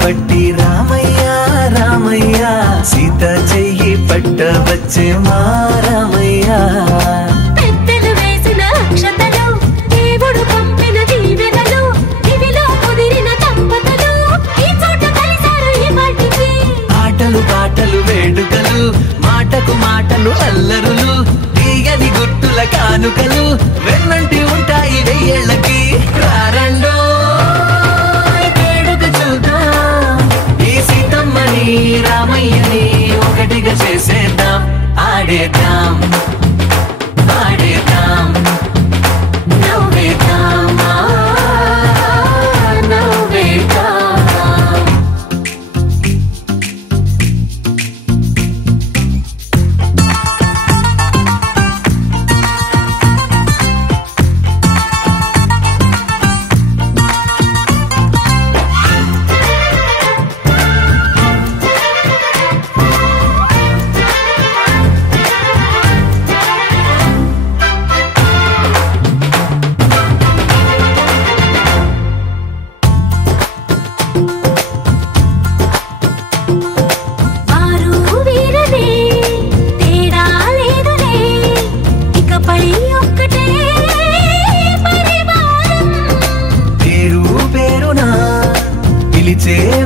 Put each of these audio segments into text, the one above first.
పట్టి రామయ్య రామయ్య సీత చెయ్యి పట్ట వచ్చే మా రామయ్య పెద్దలు వేసిన అక్షతలు దేవుడు పంపిన దీవెనలు ఇవిలో కుదిరిన దంపతులు ఈ చోట కలిసారు ఈ వాటికి ఆటలు పాటలు వేడుకలు మాటకు మాటలు అల్లరులు తీయని గుర్తుల కానుకలు వెన్నంటి ఉంటాయి వెయ్యేళ్ళకి రారండో రామయ్యని ఒకటిగా చేసేద్దాం ఆడేద్దాం ఆడేద్దాం నవ్వేద్దాం నవ్వేద్దాం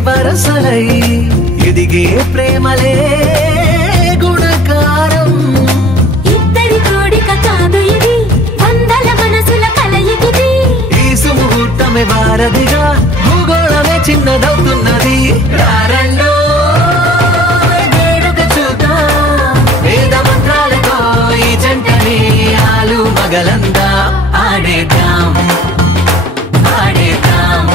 వరసలై ఎదిగే ప్రేమలే గుణకారం ఇద్దరి కోడిక కాదు ఇది వందల మనసుల కలయికిది ఈ సుముహూర్తమే వారధిగా భూగోళమే చిన్నదవుతున్నది రారండో వేడుక చూద్దాం వేద మంత్రాలతో ఈ జంటని ఆలు మగలందా ఆడేద్దాం ఆడేద్దాం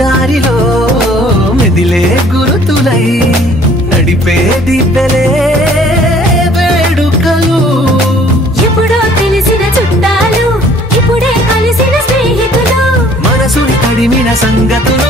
దారిలో మెదిలే గురుతులై నడిపే దిబ్బెలే వేడుకలు ఎప్పుడో తెలిసిన చుట్టాలు ఇప్పుడే కలిసిన స్నేహితులు మనసుని తడిమిన సంగతులు